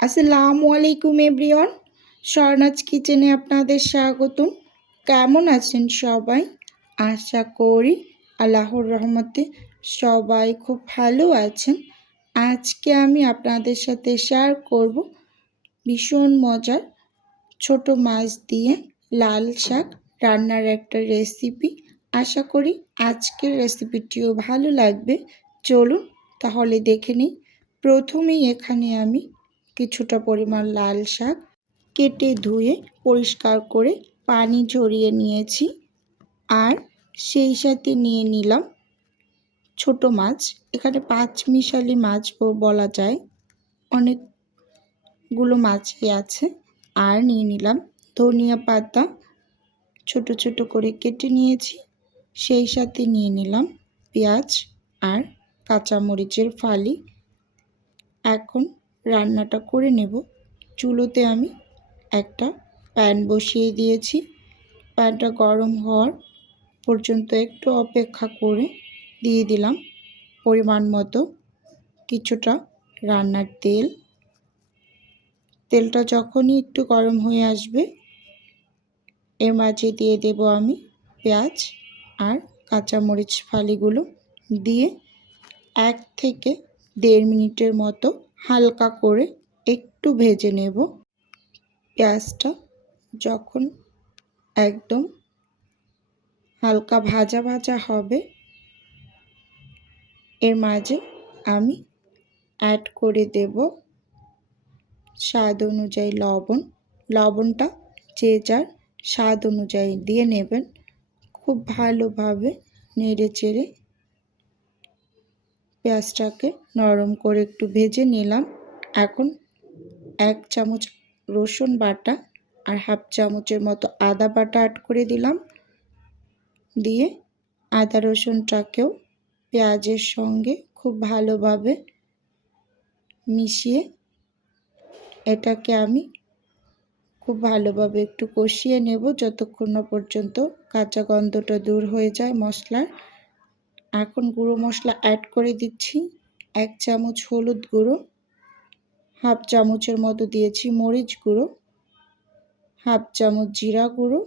আসসালামু আলাইকুম এভরিওয়ান। স্বর্ণাজ কিচেনে আপনাদের স্বাগতম। কেমন আছেন সবাই? আশা করি আল্লাহর রহমতে সবাই খুব ভালো আছেন। আজকে আমি আপনাদের সাথে শেয়ার করব ভীষণ মজার ছোট মাছ দিয়ে লাল শাক রান্নার একটা রেসিপি আশা করি আজকের রেসিপিটিও ভালো লাগবে। চলুন তাহলে দেখে নিই। প্রথমেই এখানে আমি কিছুটা পরিমাণ লাল শাক কেটে ধুয়ে পরিষ্কার করে পানি ঝরিয়ে নিয়েছি। আর সেই সাথে নিয়ে নিলাম ছোট মাছ। এখানে পাঁচ মিশালি মাছ বলা যায়। অনেকগুলো মাছই আছে। আর নিয়ে নিলাম ধনিয়া পাতা। ছোট ছোট করে কেটে নিয়েছি। সেই সাথে নিয়ে নিলাম পেঁয়াজ আর কাঁচামরিচের ফালি। এখন রান্নাটা করে নেব। চুলোতে আমি একটা প্যান বসিয়ে দিয়েছি। প্যানটা গরম হওয়ার পর্যন্ত একটু অপেক্ষা করে দিয়ে দিলাম। পরিমাণ মতো কিছুটা রান্নার তেল। তেলটা যখনই একটু গরম হয়ে আসবে, এর মাঝে দিয়ে দেব আমি পেঁয়াজ আর কাঁচামরিচ ফালিগুলো দিয়ে এক থেকে দেড় মিনিটের মতো হালকা করে একটু ভেজে নেব। পেঁয়াজটা যখন একদম হালকা ভাজা ভাজা হবে, এর মাঝে আমি অ্যাড করে দেব স্বাদ অনুযায়ী লবণ। লবণটা যে যার স্বাদ অনুযায়ী দিয়ে নেবেন। খুব ভালোভাবে নেড়ে চেড়ে পেঁয়াজটাকে নরম করে একটু ভেজে নিলাম। এখন এক চামচ রসুন বাটা আর হাফ চামচের মতো আদা বাটা অ্যাড করে দিলাম। দিয়ে আদা রসুনটাকেও পেঁয়াজের সঙ্গে খুব ভালোভাবে মিশিয়ে এটাকে আমি খুব ভালোভাবে একটু কষিয়ে নেব যতক্ষণ না পর্যন্ত কাঁচা গন্ধটা দূর হয়ে যায় মশলার। এখন গুঁড়ো মশলা অ্যাড করে দিচ্ছি। এক চামচ হলুদ গুঁড়ো, হাফ চামচের মতো দিয়েছি মরিচ গুঁড়ো, হাফ চামচ জিরা গুঁড়ো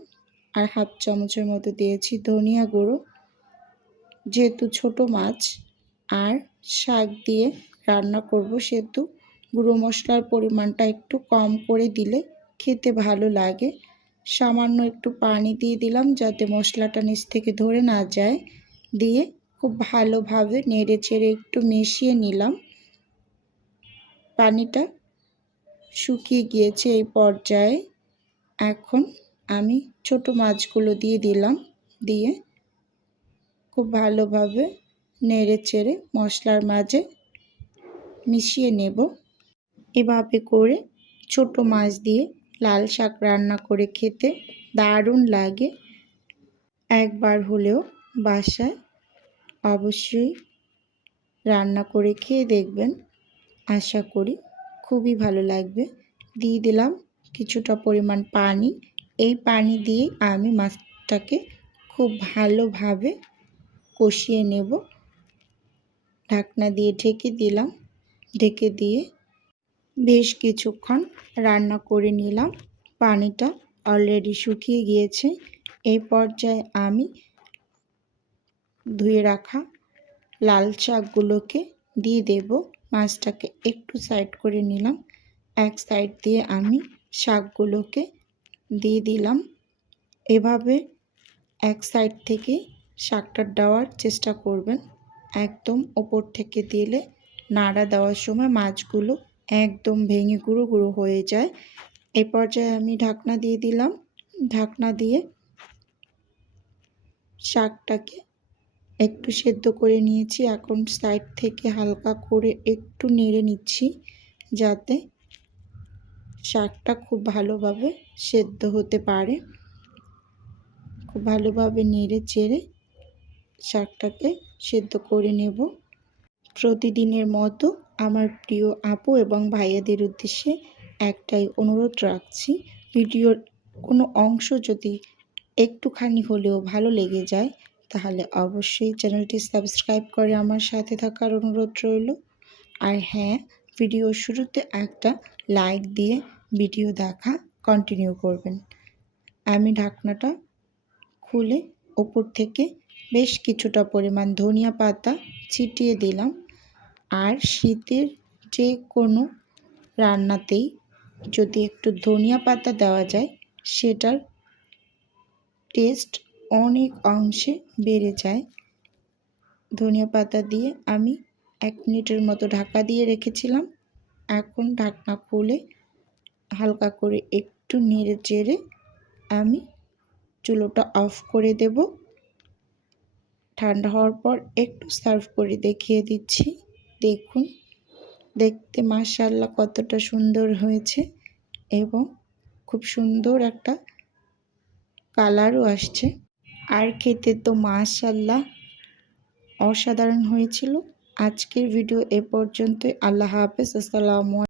আর হাফ চামচের মতো দিয়েছি ধনিয়া গুঁড়ো। যেহেতু ছোট মাছ আর শাক দিয়ে রান্না করব, সেহেতু গুঁড়ো মশলার পরিমাণটা একটু কম করে দিলে খেতে ভালো লাগে। সামান্য একটু পানি দিয়ে দিলাম যাতে মশলাটা নিচ থেকে ধরে না যায়। দিয়ে খুব ভালোভাবে নেড়ে চেড়ে একটু মিশিয়ে নিলাম। পানিটা শুকিয়ে গিয়েছে এই পর্যায়ে। এখন আমি ছোট মাছগুলো দিয়ে দিলাম, দিয়ে খুব ভালোভাবে নেড়ে চেড়ে মশলার মাঝে মিশিয়ে নেব। এভাবে করে ছোট মাছ দিয়ে লাল শাক রান্না করে খেতে দারুণ লাগে। একবার হলেও বাসায় অবশ্যই রান্না করে খেয়ে দেখবেন। আশা করি খুবই ভালো লাগবে। দিয়ে দিলাম কিছুটা পরিমাণ পানি। এই পানি দিয়ে আমি মাছটাকে খুব ভালোভাবে কষিয়ে নেব। ঢাকনা দিয়ে ঢেকে দিলাম। ঢেকে দিয়ে বেশ কিছুক্ষণ রান্না করে নিলাম। পানিটা অলরেডি শুকিয়ে গিয়েছে। এই পর্যায়ে আমি ধুয়ে রাখা। লাল শাকগুলোকে দিয়ে দেব। মাছটাকে একটু সাইড করে নিলাম। এক সাইড দিয়ে আমি শাকগুলোকে দিয়ে দিলাম। এভাবে এক সাইড থেকে শাকটা দেওয়ার চেষ্টা করবেন। একদম ওপর থেকে দিলে নাড়া দেওয়ার সময় মাছগুলো একদম ভেঙে গুঁড়ো গুঁড়ো হয়ে যায়। এ পর্যায়ে আমি ঢাকনা দিয়ে দিলাম। ঢাকনা দিয়ে শাকটাকে একটু সেদ্ধ করে নিয়েছি। এখন সাইড থেকে হালকা করে একটু নেড়ে নিচ্ছি যাতে শাকটা খুব ভালোভাবে সেদ্ধ হতে পারে। খুব ভালোভাবে নেড়ে চেড়ে শাকটাকে সেদ্ধ করে নেব। প্রতিদিনের মতো আমার প্রিয় আপু এবং ভাইয়াদের উদ্দেশ্যে একটাই অনুরোধ রাখছি, ভিডিওর কোনো অংশ যদি একটুখানি হলেও ভালো লেগে যায় তাহলে অবশ্যই চ্যানেলটি সাবস্ক্রাইব করে আমার সাথে থাকার অনুরোধ রইল। আর হ্যাঁ ভিডিও শুরুতে একটা লাইক দিয়ে ভিডিও দেখা কন্টিনিউ করবেন। আমি ঢাকনাটা খুলে ওপর থেকে বেশ কিছুটা পরিমাণ ধনিয়া পাতা ছিটিয়ে দিলাম। আর শীতের যে কোনো রান্নাতেই যদি একটু ধনিয়া পাতা দেওয়া যায়, সেটার টেস্ট অনেক অংশে বেড়ে যায়। ধনিয়া পাতা দিয়ে আমি এক মিনিটের মতো ঢাকা দিয়ে রেখেছিলাম। এখন ঢাকনা খুলে হালকা করে একটু নেড়ে চেড়ে আমি চুলোটা অফ করে দেব। ঠান্ডা হওয়ার পর একটু সার্ভ করে দেখিয়ে দিচ্ছি। দেখুন, দেখতে মাশাল্লাহ কতটা সুন্দর হয়েছে এবং খুব সুন্দর একটা কালারও আসছে। আর খেতে তো মাশাল্লাহ অসাধারণ হয়েছিল। আজকের ভিডিও এ পর্যন্তই। আল্লাহ হাফেজ। আসসালামু